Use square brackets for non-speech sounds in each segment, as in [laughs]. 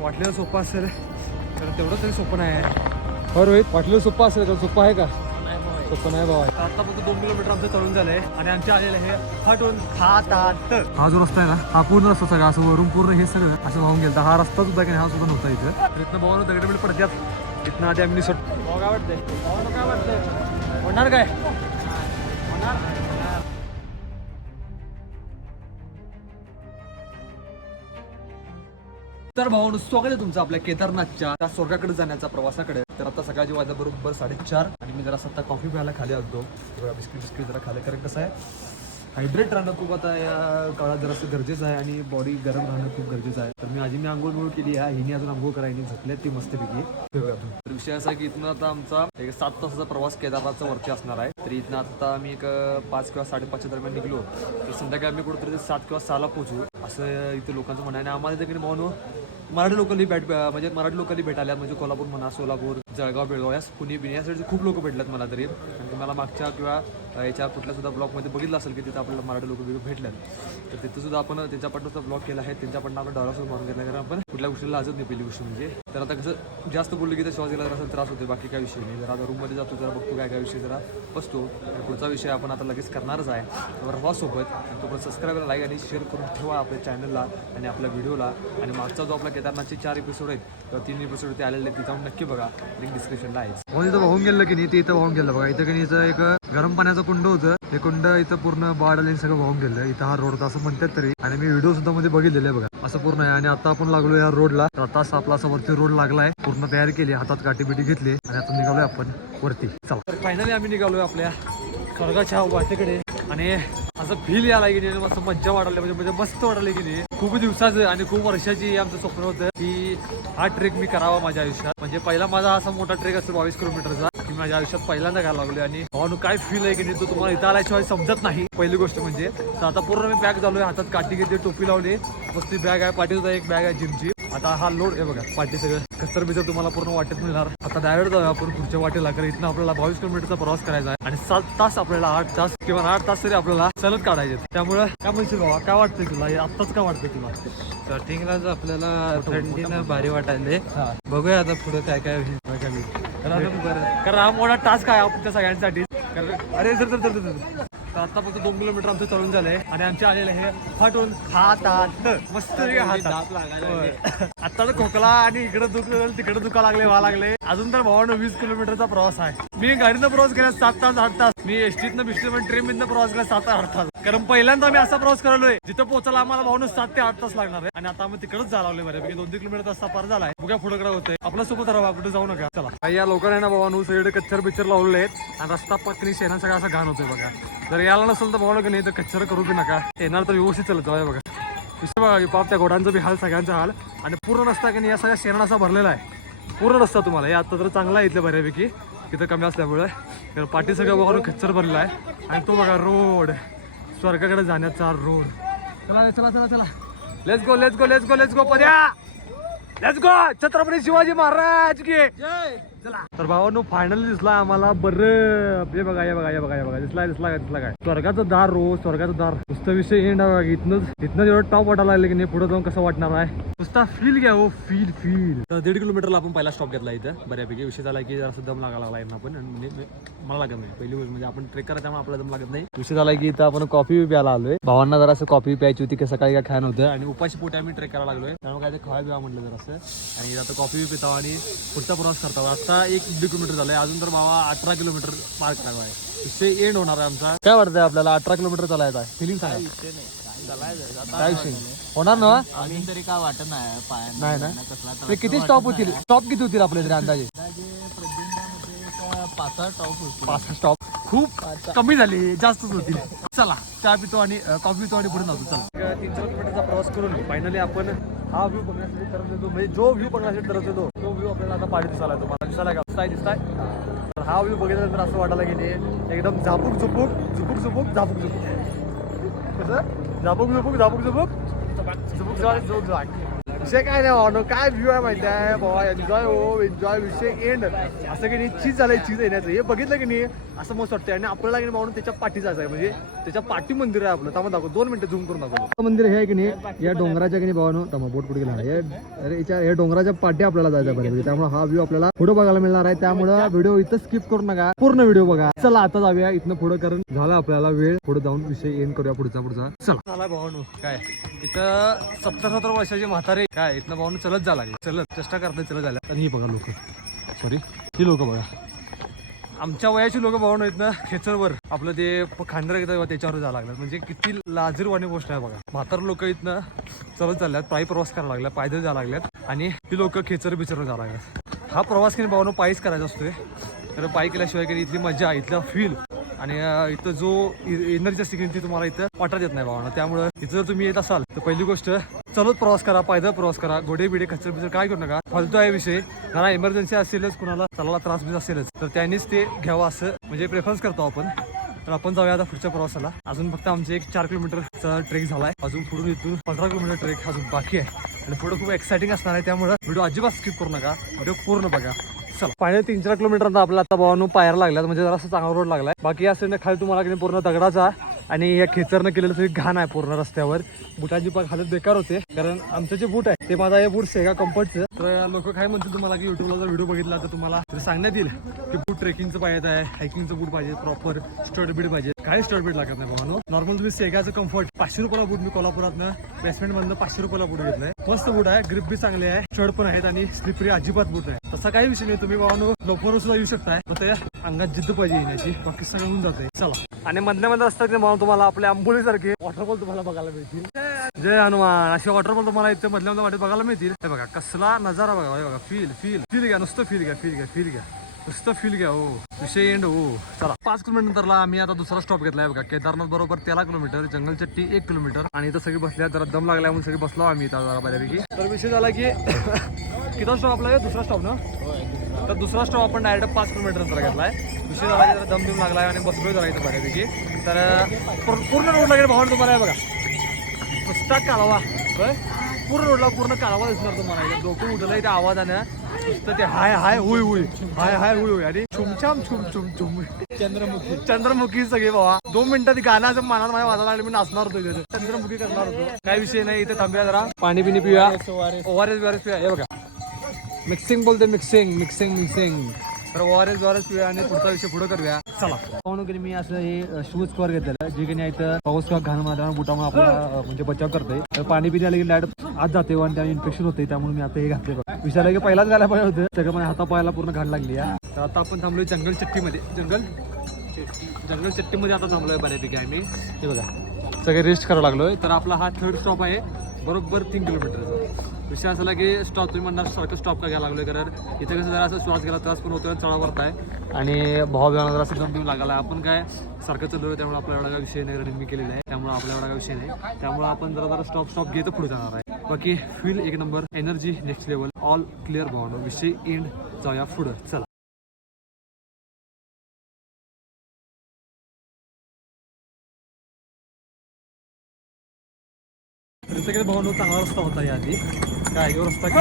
वाटलेलं सोपं असेल तर तेवढं तरी सोपं नाही आहे. हो रोहित वाटलेलं सोपं असेल तर सोपं आहे का? सोपं नाही बाबा आता फक्त दोन किलोमीटर आमचं चढून झालंय आणि आमच्या आलेलं हे हटून खातात. हा जो रस्ता आहे ना हा पूर्ण रस्ता सगळा असं वरून पूर्ण हे सगळं असं वाहून गेलं हा रस्ता सुद्धा की हा सुद्धा नव्हता इथं. तर इथनं भावानं दगड बिड पडत्यात. इथनं आधी आम्ही निसट भाऊ काय वाटतंय? काय वाटतंय? होणार काय? होणार. तर भाऊ स्वागत आहे तुमचं आपल्या केदारनाथच्या त्या स्वर्गाकडे जाण्याचा प्रवासाकडे. तर आता सकाळची वाजता बरोबर साडेचार आणि मी जरा आता कॉफी प्यायला खाली आलो थोडा बिस्किट बिस्किट जरा खाले कारण कसं आहे हायड्रेट राहणं खूप आता या काळात जरासं गरजेचं आहे आणि बॉडी गरम राहणं खूप गरजेचं आहे. तर मी आधी मी आंघोळ बिंघोळ केली आहे हिने अजून आंघोळ करायची झोपले ती मस्तपैकी. तर विषय असा आहे की इथून आता आमचा एक सात तासाचा प्रवास केदारनाथचा वरती असणार आहे. तर इथनं आता आम्ही एक पाच किंवा साडेपाचच्या दरम्यान निघलो. तर संध्याकाळी आम्ही कुठेतरी सात किंवा सहाला पोहोचू. असं इथे लोकांचं म्हणणं आहे. आणि आम्हाला इथे भावनो मराठी लोकली भेट म्हणजे मराठी लोकली भेटाल्यात म्हणजे कोल्हापूर म्हणा सोलापूर जळगाव बेळगाव या पुणे बिणे या साईडचे खूप लोक भेटल्यात मला तरी. आणि मला मागच्या किंवा याच्या कुठल्यासुद्धा ब्लॉगमध्ये बघितलं असेल की तिथं आपल्याला मराठी लोक भेटल्यात तर तिथंसुद्धा आपण त्यांच्यापासून ब्लॉग केला आहे. त्यांच्याकडनं आपण डॉलरसुद्धा मारून घेतला कारण आपण कुठल्या गोष्टीला लाजत नाही पहिली गोष्ट म्हणजे. तर आता कसं जास्त बोललं की तर श्वास गेला जरा त्रास होतो बाकी काय विषय नाही. जरा आता रूममध्ये जातो जरा बघतो काय काय विषय जरा बसतो. आणि पुढचा विषय आपण आता लगेच करणारच आहे. तर रहा सोबत सबस्क्राईब लाईक आणि शेअर करून ठेवा आपल्या चॅनलला आणि आपल्या व्हिडिओला आणि मागचा जो आपला केदारनाथचे चार एपिसोड आहेत किंवा तीन एपिसोड ते आलेले आहेत तिथं जाऊन नक्की बघा. लिंक डिस्क्रिप्शनला आहे. म्हणून इथं वाहून गेलं की नाही ते इथं वाहून गेलं बघा. इथं की नाही एक गरम पाण्याचं कुंड होतं. हे कुंड इथं पूर्ण बाड आले सगळं वाहून गेलं इथं हा रोड होता असं म्हणतात तरी. आणि मी व्हिडिओ सुद्धा मध्ये बघितलेले बघा. असं पूर्ण आहे. आणि आता आपण लागलो या रोडला आता आपला असा वरती रोड लागलाय. पूर्ण तयार केली हातात काठी बिटी घेतली आणि आता निघालोय आपण वरती. चला. फायनली आम्ही निघालोय आपल्या खरगाच्या वाटेकडे. आणि असं फील यायला की नाही म्हणजे मस्त मज्जा वाटायला म्हणजे म्हणजे मस्त वाटायला की नाही खूप दिवसाचं आणि खूप वर्षाची आमचं स्वप्न होतं की हा ट्रेक मी करावा माझ्या आयुष्यात. म्हणजे पहिला माझा असा मोठा ट्रेक असतो बावीस किलोमीटरचा की माझ्या आयुष्यात पहिल्यांदा घायला लागलोय आणि भावानु काय फील आहे की नाही तो तुम्हाला इथं आल्याशिवाय समजत नाही. पहिली गोष्ट म्हणजे तर आता पूर्ण मी पॅक झालोय हातात काठी घेतली टोपी लावली. मस्ती बॅग आहे. पाठी सुद्धा एक बॅग आहे जिमची आता हा लोड आहे बघा पाठी सगळं. कचर बिचर तुम्हाला पूर्ण वाटेत मिळणार. आता डायरेक्ट जाऊया आपण पुढच्या वाटेला कारण इथनं आपल्याला बावीस किलोमीटरचा प्रवास करायचा आहे. आणि सात तास आपल्याला आठ तास किंवा आठ तास तरी आपल्याला चालत काढायचे त्यामुळे काय म्हणशील बाबा काय वाटतंय तुला? आत्ताच काय वाटतंय तुला? स्टार्टिंगलाच आपल्याला थंडीनं भारी वाटायले. बघूया आता पुढे काय काय होईल. कारण हा मोठा टास्क आहे आमच्या सगळ्यांसाठी. कारण अरे जर आता फक्त दोन किलोमीटर आमचं चढून झालंय. आणि आमचे आलेले हे फाटून हातात मस्त हातात होय. [laughs] आता तर खोकला आणि इकडे दुख तिकडे दुखा लागले व्हा लागले. अजून तर भावानं वीस किलोमीटरचा प्रवास आहे. मी गाडीनं प्रवास केला सात तास आठ तास. मी एसटीतनं बिस्टीतनं ट्रेनमधनं प्रवास केला सात आठ तास. कारण पहिल्यांदा आम्ही असा प्रवास करालोय जिथं पोहोचायला आम्हाला भावनं सात ते आठ तास लागणार आहे. आणि आता आम्ही तिकडेच लागलोय बऱ्यापैकी. दोन तीन किलोमीटर तास पार झालाय. बघा पुढे कडे होतोय. आपल्यासोबत राहा कुठे जाऊ नका. चला. या लोकांना ना भावानू सगळे कच्चर बिच्चर लावलेले आहेत. आणि रस्ता पत्नी शेणा सगळा असा घाण होतोय बघा. जर याला नसेल तर बघा की नाही तर कच्चर करू की नका. येणार तर व्यवस्थित चालत जाऊया बघा. विसर बघा पाप त्या घोडांचा बी हाल सगळ्यांचा हाल. आणि पूर्ण रस्ता की नाही या सगळ्या शेणा असा भरलेला आहे. पूर्ण रस्ता तुम्हाला. या आता तर चांगला आहे इथल्या बऱ्यापैकी. तिथं कमी असल्यामुळे. तर पाठी सगळं बघा खच्चर भरलेला आहे. आणि तो बघा रोड. स्वर्गाकडे जाण्याचा रोड. चला चला चला चला. Let's go let's go let's go let's go Padya! Let's go Chhatrapati Shivaji Maharaj की! तर भावानो फायनली दिसला आम्हाला. बरं. हे बघा हे बघा हे बघा हे बघा. दिसला दिसला काय दिसला काय? स्वर्गाचं दार रो स्वर्गाचं दार. नुसतं विषय एंड आहे इथनंच इथनं जेवढं टॉप वाटायला लागले की नाही पुढे जाऊन कसं वाटणार आहे? नुसता फील घ्या हो फील फील तर दीड किलोमीटरला आपण पहिला स्टॉप घेतला इथं बऱ्यापैकी. विषय झाला की जरा दम लागायला लागला यांना पण. मला लागत नाही. पहिली गोष्ट म्हणजे आपण ट्रेक करत त्यामुळे आपल्याला दम लागत नाही. विषय झाला की इथं आपण कॉफी प्यायला आलोय. भावांना जरा असं कॉफी प्यायची होती की सकाळी काय खायला नव्हतं. आणि उपाशी पोटी आम्ही ट्रेक करायला लागलोय. त्यामुळे काय ते खवाय बिवा म्हटलं जरा असं आणि आता कॉफी पिताव आणि पुढचा प्रवास करतावा. आता एक दीड किलोमीटर झालंय. अजून तर मामा अठरा किलोमीटर पार करावा आहे. विषय एंड होणार आहे आमचा. काय वाटतंय आपल्याला? अठरा किलोमीटर चालायचा फिलिंग सांगा. काय विषय होणार ना? अजून तरी काय वाटत नाही. नाही ना? ते किती स्टॉप होतील? स्टॉप किती होतील आपल्या तरी अंदाजे? पाच सहा होतो स्टॉप खूप कमी झाले जास्तच होतील चला चहा पितो आणि कॉफी पितो आणि पुढे जातो चला तीन चार किलोमीटरचा प्रवास करून फायनली आपण हा व्ह्यू बघण्यासाठी म्हणजे जो व्ह्यू बघण्यासाठी तरफ येतो तो व्ह्यू आपल्याला आता पाडी दिसायला येतो मला दिसायला का दिसताय दिसताय तर हा व्ह्यू बघितल्यानंतर असं वाटायला गेले एकदम झापूक झुपूक झुपूक झुपूक झापूक झुपूक कसं झापूक झुपूक झापूक झुपूक झुपूक झाड झोप झाड विषय काय नाही भावानो काय व्ह्यू आहे माहिती आहे बाबा एन्जॉय हो एन्जॉय विषय एंड असं की नाही चीज झालंय चीज येण्याचं. हे बघितलं की नाही असं मस्त वाटतंय. आणि आपल्याला की नाही भावानो त्याच्या पाठी जायचं आहे. म्हणजे त्याच्या पाठी मंदिर आहे आपलं. थांबा दाखव. दोन मिनिटं झूम करून दाखव. मंदिर हे आहे की नाही या डोंगराच्या की नाही भावानो थांबा बोट कुठे गेला? अरे याच्या या डोंगराच्या पाठी आपल्याला जायचं बरं. त्यामुळे हा व्ह्यू आपल्याला पुढे बघायला मिळणार आहे. त्यामुळे व्हिडिओ इथं स्किप करू नका. पूर्ण व्हिडिओ बघा. चला आता जाऊया इथनं पुढे करून. झालं आपल्याला वेळ. पुढे जाऊन विषय एंड करूया पुढचा पुढचा. चला. झाला भावानो. काय? इथं सत्तर सत्तर वर्षाचे म्हातारे. काय इथनं भावानं चलत जा लागले. चलत चेष्टा करता चलत झाल्या आणि ही बघा लोक. सॉरी ही लोक बघा. आमच्या वयाची लोक भावून आहेत ना खेचरवर. आपलं ते खांदर घेतात त्याच्यावर जायला लागलं. म्हणजे किती लाजीरवाणी गोष्ट आहे बघा. म्हातार लोक इथनं चलत चालल्यात पायी प्रवास करायला लागला पायदळ जायला लागल्यात. आणि ही लोक खेचर बिचर जायला लागल्यात. हा प्रवास की भावनं पायीच करायचा असतोय. तर पायी केल्याशिवाय की इथली मजा इथला फील आणि इथं जो e-, एनर्जी असते की ती तुम्हाला इथं वाटत येत नाही भावना त्यामुळं इथं जर तुम्ही येत असाल तर पहिली गोष्ट चलत प्रवास करा पायदळ प्रवास करा घोडे बिडे खचर बिचर काय करू नका. फालतू आहे विषय. जरा इमर्जन्सी असेलच कुणाला चालायला त्रास बीस असेलच. तर त्यांनीच ते घ्यावं असं म्हणजे प्रेफरन्स करतो आपण. तर आपण जाऊया आता पुढच्या प्रवासाला. अजून फक्त आमचे एक चार किलोमीटरचा ट्रेक झालाय. अजून पुढून इथून पंधरा किलोमीटर ट्रेक अजून बाकी आहे. आणि पुढे खूप एक्साइटिंग असणार आहे त्यामुळे व्हिडिओ अजिबात स्किप करू नका. व्हिडिओ पूर्ण बघा. चला. पाणी तीन चार किलोमीटर आपला आता भावानू पायर लागल्यात म्हणजे जरा चांगला रोड लागलाय. बाकी असं ना खाली तुम्हाला पूर्ण दगडाचा आणि या खेचरनं केलेलं सगळी घाण आहे पूर्ण रस्त्यावर. बुटाची पाक हालत बेकार होते कारण आमचं जे बूट आहे ते माझा हे बूट सेगा कम्फर्टचं तर लोक काय म्हणतील तुम्हाला की युट्यूबला जर व्हिडिओ बघितला तर तुम्हाला सांगण्यात येईल की बूट ट्रेकिंगचं पाहिजे आहे हायकिंगचं बूट पाहिजे प्रॉपर स्टड बीट पाहिजे. काही स्टड बीट लागत नाही भावानो? नॉर्मल तुम्ही सेगाचं कम्फर्ट पाचशे रुपयाला बूट मी कोल्हापुरातनं बेसमेंट मधनं पाचशे रुपयाला बूट घेतलाय. मस्त बूट आहे ग्रिप बी चांगले आहे स्टड पण आहेत आणि स्लिपरी अजिबात बूट आहे तसा काही विषय नाही तुम्ही बाबानो लोकवर सुद्धा येऊ शकताय. मग ते अंगात जिद्द पाहिजे येण्याची बाकी सगळं होऊन जाते चला. आणि मधल्या मध्ये असतात तुम्हाला आपल्या आंबोलीसारखे वॉटरफॉल तुम्हाला बघायला मिळतील. जय हनुमान. असे वॉटरफॉल तुम्हाला इथे मधल्या मध्ये वाटेत बघायला मिळतील. हे बघा कसला नजारा बघा. हे बघा फील फील फील घ्या. नुसतं फील घ्या फील घ्या फील घ्या. नुसतं फील घ्या हो. विषय एंड हो. चला पाच किलोमीटर नंतरला आम्ही आता दुसरा स्टॉप घेतलाय बघा. केदारनाथ बरोबर तेरा किलोमीटर जंगल चट्टी एक किलोमीटर. आणि इथं सगळी बसल्या जरा दम लागल्या म्हणून सगळी बसलो आम्ही इथं जरा बऱ्यापैकी. तर विषय झाला की [coughs] किती स्टॉप आपला? दुसरा स्टॉप ना? तर दुसरा स्टॉप आपण डायरेक्ट पाच किलोमीटर नंतर घेतलाय. विषय झाला की जरा दम बिम लागलाय आणि बसलोय जरा इथं बऱ्यापैकी. तर पूर्ण- पूर्ण रोड लागेल भावना तुम्हाला हे बघा. नुसता कालवा? पूर्ण रोडला पूर्ण कालवा दिसणार तुम्हाला. इथे डोकं उठलंय त्या आवाजानं. नुसतं ते हाय हाय हुई हुई. हाय हाय हुई हुई. आणि छुमछाम छुम छुम छुम. चंद्रमुखी. चंद्रमुखी सगळे बाबा दोन मिनिटात गाणं असं मनात माझ्या वाजायला लागले मी नाचणार होतो इथे. चंद्रमुखी करणार होतो. काय विषय नाही इथे थांबूया जरा. पाणी पिणी पिऊया. ORS BRS पिऊया. हे बघा. मिक्सिंग बोलते मिक्सिंग मिक्सिंग मिक्सिंग तर ओआरएस बिआरएस पिऊया आणि पुढचा विषय पुढे करूया. चला. पाहून की मी असं हे शूज कवर घेतलेलं जे की नाही तर पाऊस किंवा घाण मारल्यानं बुटामुळे आपला म्हणजे बचाव करते तर पाणी पिण्याला की लाइट आत जाते आणि त्याने इन्फेक्शन होते त्यामुळे मी आता हे घातले विचारलं की पहिलाच घालायला पाहिजे होतं सगळं माझ्या हातापायाला पूर्ण घाण लागली आहे तर आता आपण थांबलोय जंगल चट्टीमध्ये. जंगल? जंगल चट्टीमध्ये आता थांबलोय बऱ्यापैकी आम्ही. हे बघा. सगळे रेस्ट करायला लागलोय. तर आपला हा थर्ड स्टॉप आहे बरोबर तीन किलोमीटरचा विषय असा की स्टॉप तुम्ही म्हणणार सारखं स्टॉप का घ्यायला लागलो कारण इथं कसं जरा असं श्वास घ्यायला त्रास पण होतो चढावरत आहे आणि भाव बिवाना जरा असं दम लागला आहे आपण काय सारखं चाललोय त्यामुळे आपला एवढा काय विषय नाही रनिंग केलेला आहे. त्यामुळे आपला एवढा काय विषय नाही. त्यामुळे आपण जरा जरा स्टॉप स्टॉप घेत पुढे जाणार आहे. बाकी फील एक number energy next level all clear भावना. विषय एंड जाऊया पुढं. चला. सगळे भावनो चांगला रस्ता होता या आधी. काय यो रस्ता की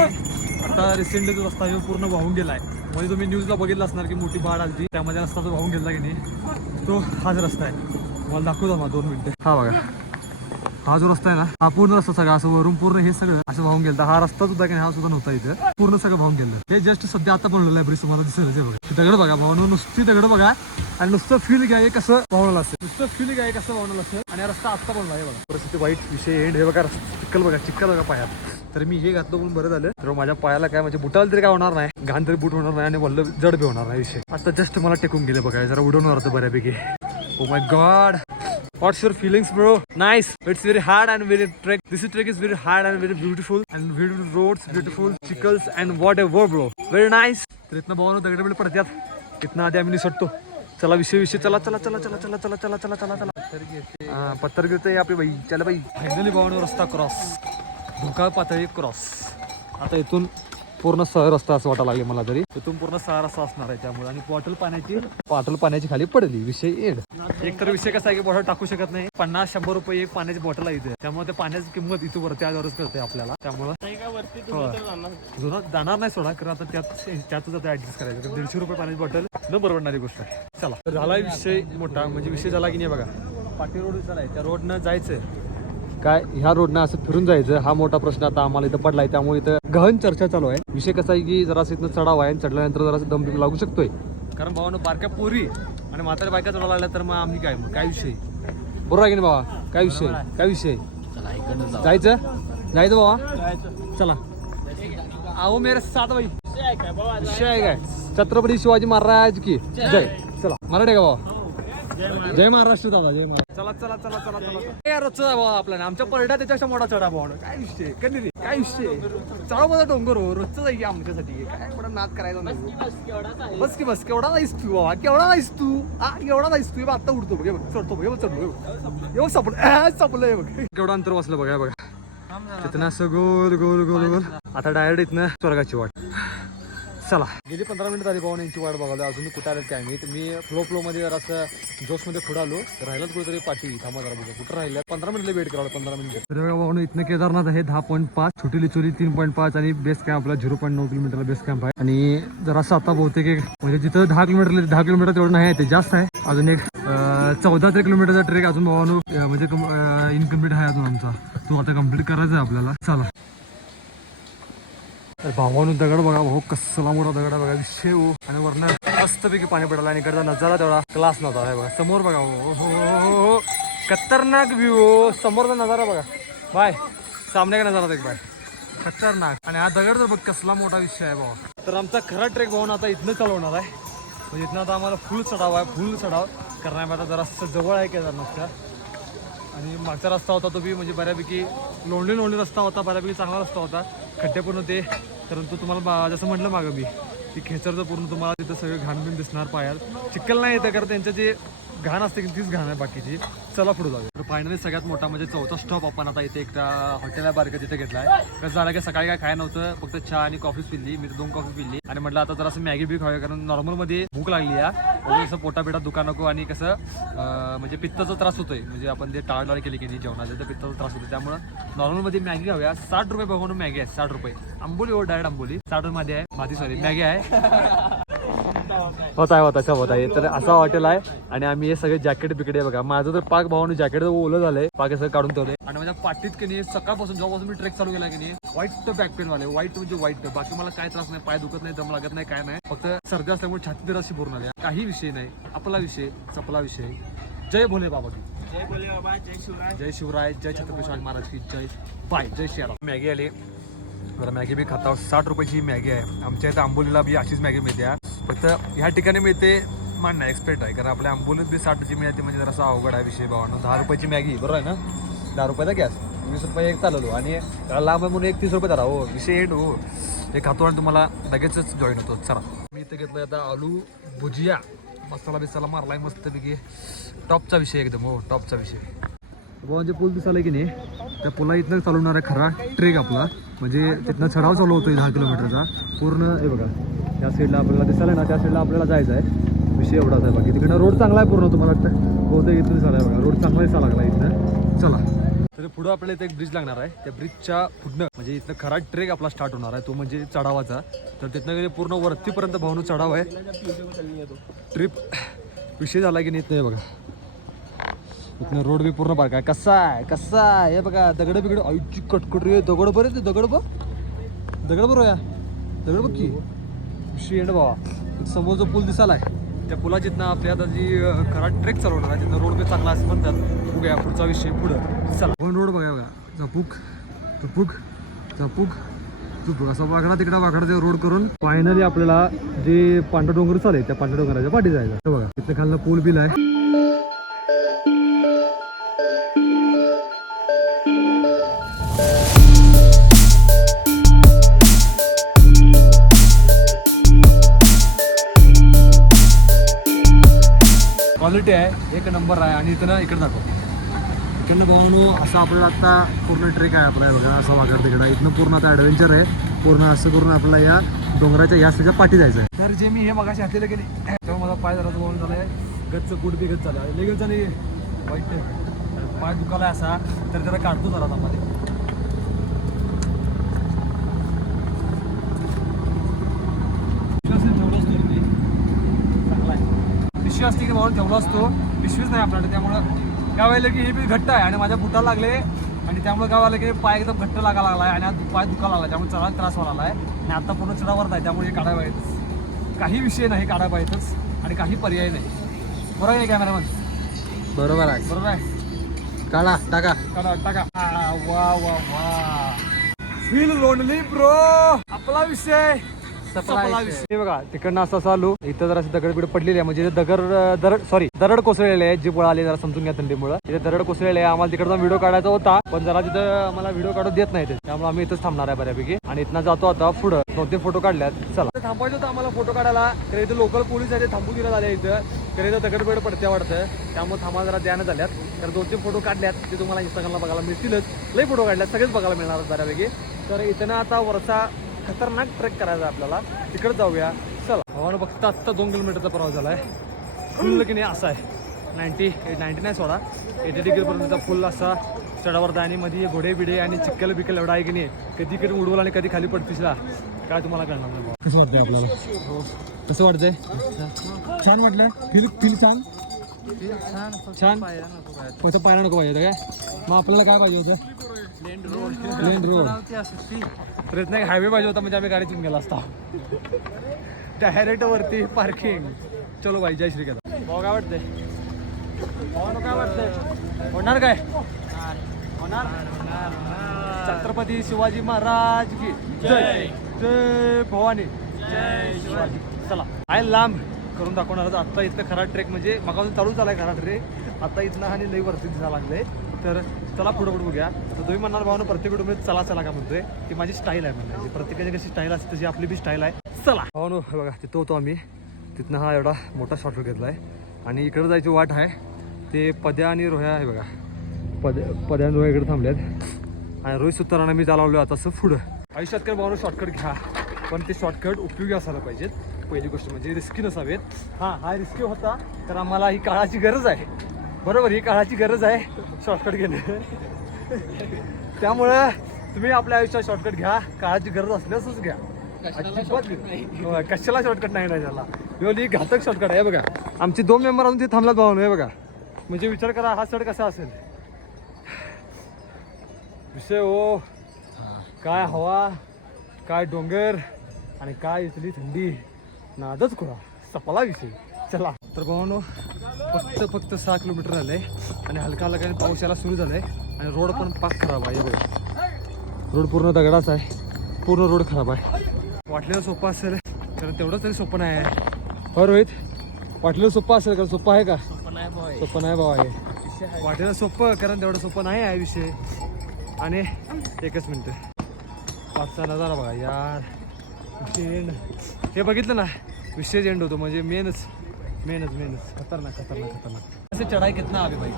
आता रिसेंटली जो रस्ता ह्यो पूर्ण वाहून गेलाय. म्हणजे तुम्ही न्यूजला बघितलं असणार की मोठी बाढ आली. त्यामध्ये रस्ता जो वाहून गेला की नाही तो हाच रस्ता आहे. मला दाखवतो मला दोन मिनिटं. हा बघा. हा जो रस्ता आहे ना हा पूर्ण रस्ता सगळा असं वरून पूर्ण हे सगळं असं वाहून गेलं हा रस्ता सुद्धा की नाही, हा सुद्धा नव्हता इथं. पूर्ण सगळं वाहून गेलं. हे जस्ट सध्या आता बनवलेलं आहे ब्रिज तुम्हाला दिसेल आहे बघा. दगड बघा भावनं नुसती दगड बघा. आणि नुसतं फील घ्या एक कसं वाहवलं असेल. नुसतं फील घ्या एक कसं वाहवलं असेल. आणि रस्ता आत्ता बनला आहे बघा. परिस्थिती वाईट विषय एंड हे बघा रस्ता चिक्कल बघा चिक्कल बघा पायात. तर मी हे घातलं म्हणून बरं झालं. तर माझ्या पायाला काय म्हणजे बुटाला तरी काय होणार नाही. घाण तरी बुट होणार नाही आणि वल्ल जड बी होणार नाही विषय. आता जस्ट मला टेकून गेले बघा जरा उडवणार होतं बऱ्यापैकी. ओ my god What's your feelings, bro? Nice. It's very hard and very trek. This trek is very hard and very beautiful and beautiful roads, beautiful chickles and whatever, bro. Very nice. तर इथनं भावानं दगड बिगड पडत्यात इतना आधी आम्ही निसटतो चला विषय विषय चला चला चला चला चला चला चला चला चला चला हा पत्तर गिरते आपली बाई चला बाई फायनली भावानं रस्ता क्रॉस धोका पातळी क्रॉस आता इथून पूर्ण सह रस्ता असं वाटायला लागले मला तरी. तिथून पूर्ण सहा रस्ता असणार आहे त्यामुळे. आणि बॉटल पाण्याची बॉटल पाण्याची खाली पडली विषय एड एक तर विषय कसा आहे की बॉटल टाकू शकत नाही. पन्नास शंभर रुपये एक पाण्याची बॉटल आहे इथे. त्यामुळे त्या पाण्याची किंमत इथं वरती आल्यावरच कळते आपल्याला. त्यामुळे जुनं जाणार नाही सोडा कारण आता त्यात त्यातच आता ऍडजस्ट करायचं. कारण दीडशे रुपये पाण्याची बॉटल न परवडणारी गोष्ट आहे. चला. झाला विषय मोठा. म्हणजे विषय झाला की नाही बघा. पाटी रोड झालाय त्या रोडनं जायचं काय ह्या रोडनं असं फिरून जायचं हा मोठा प्रश्न आता आम्हाला इथं पडलाय. त्यामुळे इथं गहन चर्चा चालू आहे. विषय कसा आहे की जरासं इथनं चढाव आहे आणि चढल्यानंतर जरासं दम बिम लागू शकतोय. कारण भावानं बारक्या पोरी आणि म्हाताऱ्या बायका चढायला लागल्या तर मग आम्ही काय मग काय विषय? बरोबर आहे की नाही बाबा काय विषय? काय विषय? जायचं? जायचं बाबा चला. आओ मेरे साथ भाई विषय आहे काय छत्रपती शिवाजी महाराज की. जय. चला. मराठी आहे का बाबा जय महाराष्ट्र दादा जय महाराष्ट्र. चला चला चला चला चला. काय रोजचं आहे बाबा आपल्याला. आमच्या परड्या त्याच्यापेक्षा मोठा चढा भाऊ. काय विषय? कधी रे? काय विषय? चढा माझा डोंगर हो. रोजचं जाई आमच्यासाठी. काय मोठा नाद करायचा नाही बस की बस. केवढा नाहीस तू बाबा. केवढा नाहीस तू? हा केवढा नाहीस तू. आता उडतो बघ चढतो बघ चढतो एवढं बघ. हे बघ सापडलं. बघ. केवढं अंतर वाचलं बघा बघा. तिथनं असं गोल गोल गोल गोल. आता डायरेक्ट इथनं स्वर्गाची वाट. चला. गेली पंधरा मिनिट झाली भाऊन यांची वाट बघायला. अजून कुठं आलेत काय मी मी फ्लो फ्लो मध्ये जरा जोशमध्ये पुढे आलो. राहिलाच कुठेतरी पाठी थांबा जरा बघा. कुठं राहिलं पंधरा मिनिटला वेट करावं पंधरा मिनिट. भाऊन इथनं केदारनाथ आहे दहा पॉईंट पाच. छोटी लिचोली तीन पॉईंट पाच आणि बेस कॅम्प आपला झिरो पॉईंट नऊ किलोमीटरला बेस कॅम्प आहे. आणि जरासं आता बहुतेक म्हणजे जिथं दहा किलोमीटर दहा किलोमीटर तेवढं नाही आहे ते जास्त आहे. अजून एक चौदा ते किलोमीटरचा ट्रेक अजून भावानू म्हणजे इनकम्प्लीट आहे अजून आमचा. तो आता कंप्लीट करायचा आहे आपल्याला. चला. भावानू दगड बघा भाऊ कसला मोठा दगड बघा. विषय हो आणि वरण मस्तपैकी पाणी पडलं आणि इकडचा नजारा तेवढा क्लास नव्हता. आहे बघा समोर बघा हो हो, हो, हो, हो. खतरनाक व्ह्यू हो. समोरचा नजारा बघा. बाय. सामने का नजारा देख बाय. खतरनाक. आणि हा दगड तर बघ कसला मोठा विषय आहे भाऊ. तर आमचा खरा ट्रेक भाऊन आता इथनं चालवणार आहे. म्हणजे इथनं आता आम्हाला फुल चढाव आहे फुल चढाव. करण्यामध्ये आता जरा जवळ आहे केदारनाथच्या आणि मागचा रस्ता होता तो बी म्हणजे बऱ्यापैकी लोंढी लोंढी रस्ता होता बऱ्यापैकी चांगला रस्ता होता. खड्डे पण होते. परंतु तुम्हाला जसं म्हटलं मागं मी की खेचरचं पूर्ण तुम्हाला तिथं सगळं घाण बिन दिसणार पायाल चिखल नाही येतं कारण त्यांचं जे घाण असते की तीच घाण आहे बाकीची. चला पुढे जाऊया. तर फायनली सगळ्यात मोठा म्हणजे चौथा स्टॉप आपण आता इथे एकटा हॉटेल आहे बारका तिथे घेतला आहे कसं झालं की सकाळी काय काय नव्हतं फक्त चहा आणि कॉफीच पिल्ली मी तर दोन कॉफी पिल्ली आणि म्हटलं आता जरासं मॅगी बी खाऊया कारण नॉर्मलमध्ये भूक लागली आहे. कसं पोटा बिटा दुखा नको आणि कसं म्हणजे पित्ताचा त्रास होतोय. म्हणजे आपण ते टाळटाळ केली की नाही जेवणाचं तर पित्ताचा त्रास होतो त्यामुळं नॉर्मलमध्ये मॅगी खाऊया. साठ रुपये बघून मॅगी आहे साठ रुपये. आंबोली हो डायरेक्ट आंबोली. साठमध्ये आहे. माती सॉरी मॅगी आहे. होत होता होत आहे. तर असा हॉटेल आहे आणि आम्ही हे सगळे जॅकेट बिकडे बघा. माझं तर पाक भावानं जॅकेट ओलं झालंय. पाक असं काढून ठेवलंय. आणि माझ्या पाठीत की नाही सकाळपासून जेव्हापासून मी ट्रेक चालू केला की नाही वाईट बॅक पेन वाले वाईट म्हणजे वाईट बाकी मला काय त्रास नाही पाय दुखत नाही दम लागत नाही काय नाही. फक्त सर्दी असल्यामुळे छाती अशी भरून आली काही विषय नाही. आपला विषय चपला विषय. जय भोले बाबा की. जय बोले बाबा जय शिवराय. जय शिवराय जय छत्रपती शिवाजी महाराज की जय. बाय जय शिवराय मॅगी आली. बरं मॅगी बी खाता. साठ रुपयाची मॅगी आहे. आमच्या इथं आंबोलीला बी अशीच मॅगी मिळते फक्त ह्या ठिकाणी मिळते मान्य एक्सपेक्ट आहे. कारण आपल्या आंबोलीत बी साठची मिळते म्हणजे जरासा अवघड आहे विषय भावानं. दहा रुपयाची मॅगी बरोबर आहे ना? दहा रुपयाचा गॅस वीस रुपये एक चालवलो आणि त्याला लांब आहे म्हणून एक तीस रुपये धरा. हो विषय एंड हो. हे खातो आणि तुम्हाला लगेचच जॉईन होतो. चला. मी इथं घेतलं आता आलू भुजिया. मसाला बिसाला मारलाय मस्तपैकी. टॉपचा विषय एकदम हो. टॉपचा विषय. बाबा जे पूल दिसायला की नाही त्या पुला इथनं चालवणार आहे खरा ट्रेक आपला. म्हणजे तिथनं चढाव चालू होतो दहा किलोमीटरचा. पूर्ण हे बघा त्या साईडला आपल्याला दिसायला ना त्या साईडला आपल्याला जायचं आहे. विषय एवढाच आहे बाकी. तिकडनं रोड चांगला आहे पूर्ण तुम्हाला वाटतं? बहुतेक इथून दिसायला आहे बघा. रोड चांगला दिसायला लागला इथनं. चला. तर पुढं आपल्याला इथं एक ब्रिज लागणार आहे. त्या ब्रिजच्या पुढनं म्हणजे इथनं खरा ट्रेक आपला स्टार्ट होणार आहे. तो म्हणजे चढावाचा. तर तिथनं पूर्ण वरतीपर्यंत भावनू चढाव आहे. ट्रिप विषय झाला की नाही इथनं हे बघा. इथनं रोड बी पूर्ण पार्क आहे कसा आहे? कसा आहे? हे बघा दगड बिगड आईची कटकट रे. दगड बरे ते दगड बघ. दगड बरो या. दगड बघ की. शेंड बाबा समोर जो पूल दिसालाय त्या पुलाची ना आपल्या आता जी अं, खरा ट्रेक चालवणार आहे तिथनं रोड बी चांगला असं म्हणतात. बघूया पुढचा विषय पुढं. चला. वन रोड बघा बघा. झपूक तुपूक झपूक तुपूक. असा वाकडा तिकडा वाकडा रोड करून फायनली आपल्याला जे पांढरा डोंगर चालेल त्या पांढर डोंगराच्या पाठी जायचं बघा तिथं खालनं पूल बिल आहे. क्वालिटी आहे एक नंबर आहे आणि इथं इकडं इकडे दाखव. इकडनं भावानू असं आपल्याला आता पूर्ण ट्रेक आहे आपला बघा असा वागड तिकडा. इथनं पूर्ण आता ॲडव्हेंचर आहे. पूर्ण असं करून आपल्याला या डोंगराच्या या सगळ्या पाठी जायचं आहे. तर जे मी हे मगाशी हातीला गेली तेव्हा माझा पाय जरा वळून आहे गच्च गुड बी गच झाला. लय झाली वाईट पाय दुखाला असा तर त्याला काढतो जरा मध्ये म्हणून ठेवला असतो पिशवीच नाही आपल्याकडे. त्यामुळं काय व्हायला की हे बी घट्ट आहे. आणि माझ्या बुटाला लागले. आणि त्यामुळे काय व्हायला की पाय एकदम घट्ट लागा लागला आहे आणि पाय दुखा लागला त्यामुळे चढायला त्रास व्हायला आहे आणि आता पूर्ण चढावर आहे. त्यामुळे हे काढायला पाहिजेच काही विषय नाही काढायला पाहिजेच आणि काही पर्याय नाही. बरोबर आहे कॅमेरामन बरोबर आहे. बरोबर आहे? काढा टाका. काढा टाका. आ, वा वा वा. फील लोनली ब्रो आपला विषय. हे बघा तिकडनं असं असं आलो. इथं जरा दगड बिड पडलेली आहे. म्हणजे दगड दरड सॉरी दरड कोसळलेले आहे जी आले जरा समजून घ्या थंडीमुळे इथे दरड कोसळलेले आहे. आम्हाला तिकडचा व्हिडिओ काढायचा होता. पण जरा तिथं आम्हाला व्हिडिओ काढू देत नाही ते त्यामुळे आम्ही इथंच थांबणार आहे बऱ्यापैकी. आणि इथनं जातो आता पुढं. दोन तीन फोटो काढल्यात. चला. थांबायचं होतं आम्हाला फोटो काढायला. तर इथं लोकल पोलीस आहे. ते थांबून दिलं झाले इथं. तर इथं दगड बिड पडते वाटतं. त्यामुळे थांबा जरा द्यानं झाल्यात. तर दोन तीन फोटो काढल्यात. ते तुम्हाला इंस्टाग्रामला बघायला मिळतीलच. लई फोटो काढल्यात. सगळेच बघायला मिळणार बऱ्यापैकी. तर इथं आता वरचा खतरनाक ट्रेक करायचा आहे आपल्याला. तिकडे जाऊया. चला. हवानं फक्त आत्ता दोन किलोमीटरचा प्रवास झाला आहे फुल की नाही असा आहे. नाईन्टी नाईन्टी नाही सोडा. एटी डिग्रीपर्यंतचा फुल असा चढावर आणि मध्ये घोडे बिडे आणि चिक्कल बिक्कल एवढा आहे की नाही कधी कधी उडवला आणि कधी खाली पडतीस ना काय तुम्हाला कळणार नाही कसं वाटतंय आपल्याला? कसं वाटतंय? छान वाटलं. फील फील छान? छान फक्त पायरा नको पाहिजे होतं काय? मग आपल्याला काय पाहिजे होतं? रोड प्रयत्न एक हायवे पाहिजे होता म्हणजे आम्ही गाडी घेऊन गेला असता. डायरेक्ट वरती पार्किंग चलो भाई जय श्री भाऊ काय वाटतंय? भावानं काय वाटतंय? होणार काय? होणार? छत्रपती शिवाजी महाराज की. जय. जय भवानी. जय शिवाजी. चला. आहे लांब. करून दाखवणार आता इथं खरा ट्रेक म्हणजे मगापासून चालू झालाय खरा ट्रेक. आता इथनं आणि लई वरती दिसायला लागले तर चला पुढे पुढे बघूया तर तुम्ही म्हणणार भावना प्रत्येक व्हिडिओ चला चला का म्हणतोय. ती माझी स्टाईल आहे म्हणजे प्रत्येकाची कशी स्टाईल असते तशी आपली बी स्टाईल आहे. चला. भावनो हे बघा तिथं होतो आम्ही. तिथनं हा एवढा मोठा शॉर्टकट घेतला आहे आणि इकडं जायची वाट आहे. ते पद्या आणि रोह्या आहे बघा. पद्या पद्या आणि रोह्या इकडे थांबल्यात. आणि रोहित सुतारांना मी चालवलो आता असं पुढं. आयुष्यात काय भावनो शॉर्टकट घ्या. पण ते शॉर्टकट उपयोगी असायला पाहिजेत. पहिली गोष्ट म्हणजे रिस्की नसावेत. हां हा रिस्की होता तर आम्हाला ही काळाची गरज आहे. बरोबर ही काळाची गरज आहे शॉर्टकट घेणं. त्यामुळं तुम्ही आपल्या आयुष्यात शॉर्टकट घ्या काळाची गरज असल्यासच घ्या. अजिबात कशाला शॉर्टकट नाही ना त्याला ही घातक शॉर्टकट आहे बघा. आमचे दोन मेंबर अजून ते थांबला भाऊ हे बघा. म्हणजे विचार करा हा सड कसा असेल? विषय हो. काय हवा काय डोंगर आणि काय इथली थंडी? नादच खुळा सपला विषय. चला. तर भावानो फक्त फक्त सहा किलोमीटर झालंय आणि हलका हलका पाऊस यायला सुरू झालाय आणि रोड पण पाक खराब आहे बघा. रोड पूर्ण दगडाचा आहे. पूर्ण रोड खराब आहे. वाटलेलं सोपं असेल तर तेवढं तरी सोपं नाही आहे. हो रोहित? वाटलेलं सोपं असेल का सोपं आहे का? सोपं नाही भाऊ. आहे. वाटलेलं सोपं कारण तेवढं सोपं नाही आहे विषय. आणि एकच मिनटं. पाचचा नजारा बघा यार. एंड हे बघितलं ना विषय एंड होतो म्हणजे मेनच मेनच मेनच खतरनाक खतरनाक खतरनाक. असे चढाई कितना अभी भाई?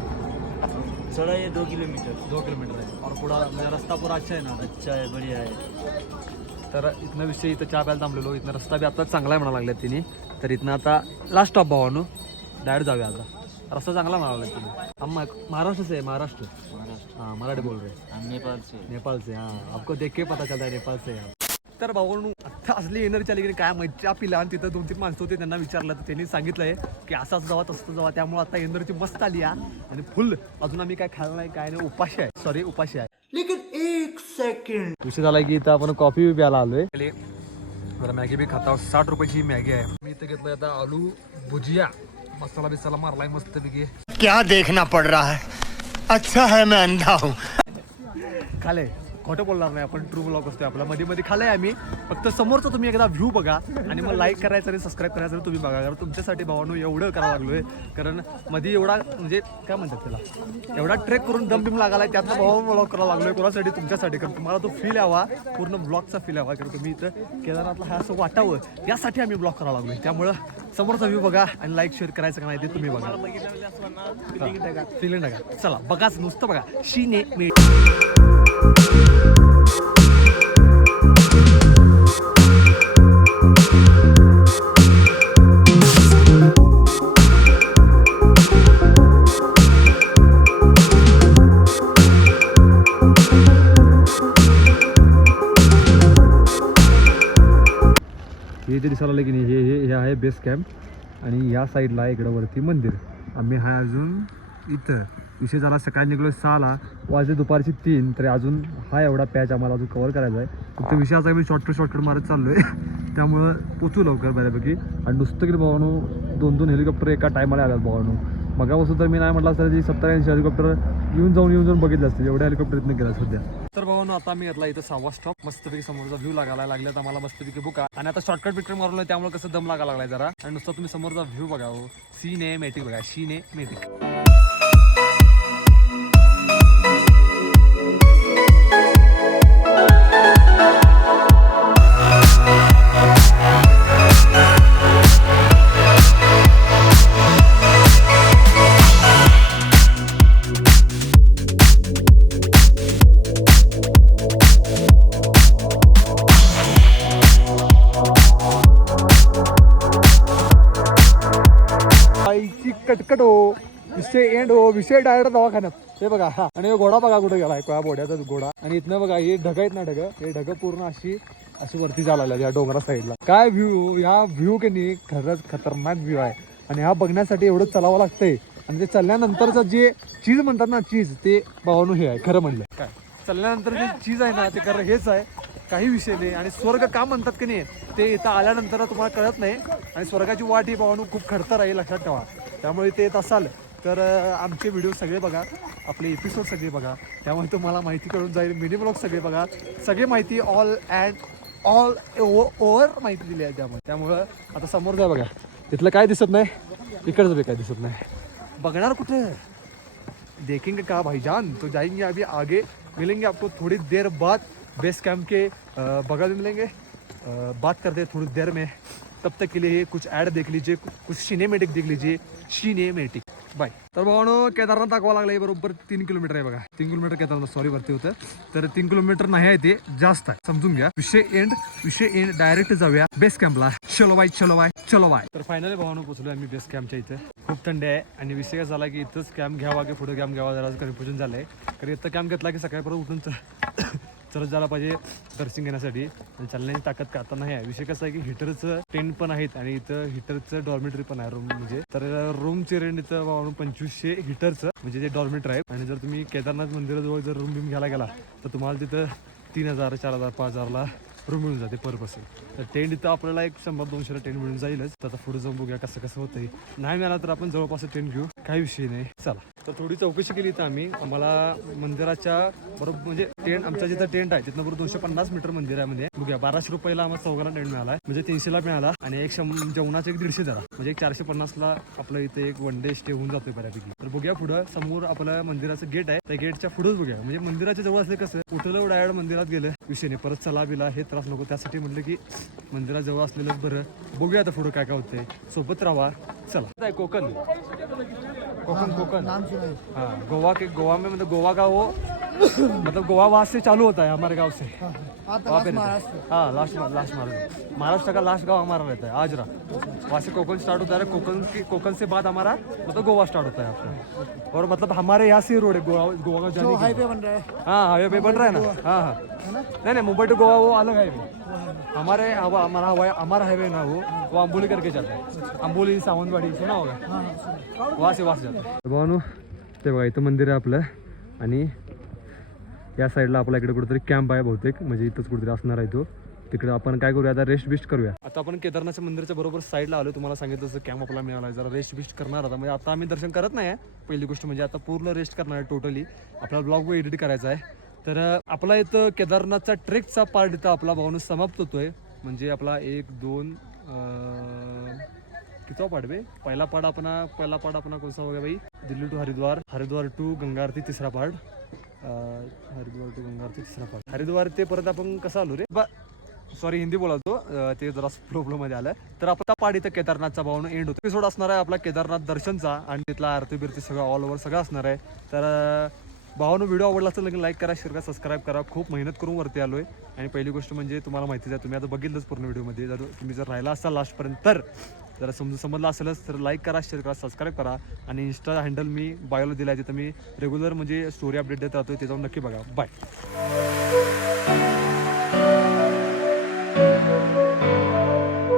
चढ़ाई है दो किलोमीटर. दो किलोमीटर है और पूरा म्हणजे रस्ता पूरा अच्छा आहे ना? अच्छा है बढ़िया है तर इथनं विषय इथं चहा प्यायला थांबलेलो. इथनं रस्ता बी आता चांगला आहे म्हणा लागल्यात तिने. तर इथनं आता लास्ट स्टॉप भावानो. डायरेक्ट जाऊया आता. रस्ता चांगला म्हणा लागला तिने. हम महाराष्ट्र से है महाराष्ट्र. हाँ मराठी बोल रहे. हम नेपाल से नेपाल से हाँ. आपको देख के पता चलता है नेपाल से है. आप. तर भाऊ आता असली एनर्जी आली की काय मज्जा पिला आणि तिथं दोन तीन माणसं होते त्यांना विचारलं. तर त्यांनी सांगितलंय की असंच जावा तसं जावा. त्यामुळे आता एनर्जी मस्त आली आहे आणि फुल अजून आम्ही काय खायला नाही काय नाही. उपाशी आहे. सॉरी उपाशी आहे. लेकिन एक सेकंड विषय झाला की इथं आपण कॉफी बी प्यायला आलोय. जरा मॅगी बी खाता साठ रुपयाची मॅगी आहे. मी इथं घेतलंय आता आलू भुजिया. मसाला बिसाला मारलाय मस्त पैकी क्या देखना पड़ रहा है? अच्छा है मैं अंधा हूँ। खाले खोटं बोलणार नाही आपण ट्रू ब्लॉग असतो आपला. मध्ये मध्ये खालाय आम्ही. फक्त समोरचा तुम्ही एकदा व्ह्यू बघा आणि मग लाईक करायचं आणि सबस्क्राईब करायचं आणि तुम्ही बघा. कारण तुमच्यासाठी भावानो एवढं करावं आहे कारण मध्ये एवढा म्हणजे काय म्हणतात त्याला? एवढा ट्रेक करून दम बिम आहे त्यातनं भावा ब्लॉग करावा लागलोय कोणासाठी? तुमच्यासाठी. कारण तुम्हाला तो फील यावा. पूर्ण ब्लॉगचा फील यावा. कारण तुम्ही इथं केदारनाथला हा असं वाटावं यासाठी आम्ही ब्लॉग करावा लागलोय. त्यामुळं समोरचा व्ह्यू बघा आणि लाईक शेअर करायचं का नाही ते तुम्ही बघा. फिलिंग टाका चला बघाच नुसतं बघा. शिने मी हे जे दिसायला की हे हे हे आहे बेस कॅम्प आणि या साईडला आहे इकडं वरती मंदिर. आम्ही हा अजून इथं. विषय झाला सकाळी निघलो सहाला वाजले दुपारची तीन तरी अजून हा एवढा पॅच आम्हाला अजून कवर करायचा आहे. फक्त विषय असा मी शॉर्टकट शॉर्टकट मारत चाललो आहे [laughs] त्यामुळं पोचू लवकर बऱ्यापैकी. आणि नुसतं की भावानो दोन दोन हेलिकॉप्टर एका टायमाला आल्यात भावानो. मगापासून तर मी नाही म्हटलं असतं ती सत्तर ऐंशी हेलिकॉप्टर येऊन जाऊन येऊन जाऊन बघितलं असतं. एवढ्या हेलिकॉप्टर इथनं गेला सध्या. तर भावानो आता मी घेतला इथं सहावा स्टॉप मस्तपैकी समोरचा व्ह्यू लागायला लागला तर मला मस्तपैकी बुका आणि आता शॉर्टकट पिक्चर मारलो त्यामुळे कसं दम लागायला लागलाय जरा. आणि नुसतं तुम्ही समोरचा व्ह्यू बघा हो. ने मेटिक बघा शीन आहे मेटिक विषय एंड हो विषय डायरेक्ट दवाखान्यात. हे बघा हा. आणि घोडा बघा कुठे गेला या बोड्याचा घोडा. आणि इथनं बघा हे ढग आहेत ना ढग. हे ढग पूर्ण अशी अशी वरती जायला या डोंगरा साईडला काय व्ह्यू या व्ह्यू की नाही खरंच खतरनाक व्ह्यू आहे. आणि हा बघण्यासाठी एवढं चालावं लागतंय. आणि ते चालल्यानंतरचं जे चीज म्हणतात ना चीज ते भावानू हे आहे खरं म्हणलं. काय? चालल्यानंतर जे चीज आहे ना ते खरं हेच आहे. काही विषय नाही. आणि स्वर्ग का म्हणतात की नाही ते इथं आल्यानंतर तुम्हाला कळत नाही. आणि स्वर्गाची वाट ही भावानू खूप खडतर आहे लक्षात ठेवा. त्यामुळे ते येत असाल तर आमचे व्हिडिओ सगळे बघा. आपले एपिसोड सगळे बघा. त्यामुळे तुम्हाला माहिती कळून जाईल. मिनी ब्लॉग सगळे बघा. सगळी माहिती ऑल अँड ऑल ओव्हर माहिती दिली आहे त्यामुळे. त्यामुळं आता समोर जा बघा. तिथलं काय दिसत नाही? इकडचं बी काय दिसत नाही. बघणार कुठे? देखेंगे का भाईजान? तो जाएंगे अभी आगे. मिलेंगे आपको थोड़ी देर बाद. बेस कॅम्प के बगल में मिलेंगे. बात करते हैं थोड़ी देर में. तब तक के लिए कुछ ऐड देख लीजिए कुछ सिनेमेटिक देख लीजिए. Cinematic bye. तर भावानो केदारनाथ दाखवा लागला हे बरोबर तीन किलोमीटर आहे बघा. तीन किलोमीटर केदारनाथ सॉरी वरती होतं. तर तीन किलोमीटर नाही आहे ते जास्त आहे. समजून घ्या. विषय एंड विषय एंड डायरेक्ट जाऊया बेस कॅम्पला चलो बाय चलो बाय चलो बाय. तर फायनली भावानो पोचलो आम्ही बेस कॅम्पच्या इथे. खूप थंडी आहे आणि विषय काय झाला की इथंच कॅम्प घ्यावा की पुढे कॅम्प घ्यावा जरा कन्फ्युजन झालंय. कारण इथं कॅम्प घेतला की सकाळी परत उठून चर्च जायला पाहिजे दर्शन घेण्यासाठी. आणि चालण्याची ताकद का आता नाही आहे. विषय कसा आहे की हिटरचं टेंट पण आहेत आणि इथं हिटरचं डॉर्मेटरी पण आहे रूम म्हणजे. तर रूमचे रेंट इथं पंचवीसशे हिटरचं म्हणजे जे डॉर्मेटरी आहे. आणि जर तुम्ही केदारनाथ मंदिराजवळ जर रूम बिम घ्यायला गेला तर तुम्हाला तिथं तीन हजार चार हजार पाच हजारला रूम मिळून जाते पर पर्सन तर टेंट इथं आपल्याला एक शंभर दोनशेला टेंट मिळून जाईलच. तर आता पुढे जाऊन बघूया कसं कसं होतंय. नाही मिळाला तर आपण जवळपास टेंट घेऊ. काही विषय नाही. चला. तर थोडी चौकशी केली तर आम्ही. आम्हाला मंदिराच्या बरोबर म्हणजे टेंट आमच्या जिथं टेंट आहे तिथनं बरोबर दोनशे पन्नास मीटर मंदिर आहे म्हणजे. बघूया बाराशे रुपयाला आम्हाला चौघाला टेंट मिळाला म्हणजे तीनशेला मिळाला आणि एक शं जेवणाचं एक दीडशे जरा. म्हणजे एक चारशे पन्नासला आपलं इथे एक वन डे स्टे होऊन जातोय बऱ्यापैकी. तर बघूया पुढं. समोर आपलं मंदिराचं गेट आहे. त्या गेटच्या पुढेच बघूया. म्हणजे मंदिराच्या जवळ असले कसं कुठलं डायरेक्ट मंदिरात गेलं विषय नाही. परत चला बिला हे त्रास नको त्यासाठी म्हटलं की मंदिराजवळ असलेलंच बरं. बघूया आता पुढं काय काय होतंय. सोबत राहा. चला. आहे कोकण. कोकण कोकण. हाँ गोवा के गोवा में मतलब गोवा का वो मतलब गोवा वहाँ से चालू होता है हमारे गांव से। वहाँ पे है। Last last Maharashtra Maharashtra. का लास्ट गांव हमारा रहता है आजरा। वहाँ से कोकण स्टार्ट होता है कोकण की कोकण से बाद हमारा मतलब गोवा स्टार्ट होता है आपका और मतलब हमारे यहाँ से रोड है गोवा गोवा का जाने हाईवे बन रहा है। हाँ हाईवे पे बन रहा है ना? हाँ हाँ। नहीं नहीं मुंबई टू गोवा वो अलग हाईवे हमारे हमारा हवा हमारा हाईवे ना वो वो अम्बोली करके जाता है। अम्बोली सावंतवाडी सुना होगा? वहाँ से वहाँ से जाता है। भावानो ते बघा इथं मंदिर आहे आपलं आणि या साईडला आपल्या इकडे कुठेतरी कॅम्प आहे बहुतेक. म्हणजे इथंच कुठेतरी असणार आहे तो. तिकडे आपण काय करूया? आता रेस्ट बिस्ट करूया. आता आपण केदारनाथच्या मंदिराच्या बरोबर साईडला आलो. तुम्हाला सांगितलं तसं कॅम्प आपला मिळाला आहे. जरा रेस्ट बिस्ट करणार आता. म्हणजे आता आम्ही दर्शन करत नाही आहे. पहिली गोष्ट म्हणजे आता पूर्ण रेस्ट करणार आहे टोटली आपला ब्लॉग एडिट करायचा आहे. तर आपला इथं केदारनाथचा ट्रेकचा पार्ट इथं आपला भाऊन समाप्त होतोय. म्हणजे आपला एक दोन कितवा पार्ट बे? पहिला पार्ट आपण पहिला पार्ट आपण कोणता वगैरे बाई? दिल्ली टू हरिद्वार. हरिद्वार टू गंगारती तिसरा पार्ट हरिद्वार ते गंगा तिसरा पार्ट हरिद्वार ते परत आपण कसं आलो रे? बा सॉरी हिंदी बोलातो ते. जरा प्रॉब्लेममध्ये आलं. तर आपला पार्ट इथं केदारनाथचा भावनं एंड होतो. एपिसोड असणार आहे आपला केदारनाथ दर्शनचा. आणि तिथला आरती बिरती सगळं ऑल ओव्हर सगळं असणार आहे. तर भावानं व्हिडिओ आवडला असेल लाईक करा शेअर करा सबस्क्राईब करा. खूप मेहनत करून वरती आलो आहे आणि पहिली गोष्ट म्हणजे तुम्हाला माहितीच आहे तुम्ही आता बघितलंच पूर्ण व्हिडिओमध्ये जर तुम्ही जर राहिला असाल लास्टपर्यंत तर जरा समजून समजलं असेलच तर लाईक करा शेअर करा सबस्क्राईब करा. आणि इंस्टा हँडल मी बायोला दिला आहे तिथं मी रेग्युलर म्हणजे स्टोरी अपडेट देत राहतो ते जाऊन नक्की बघा. बाय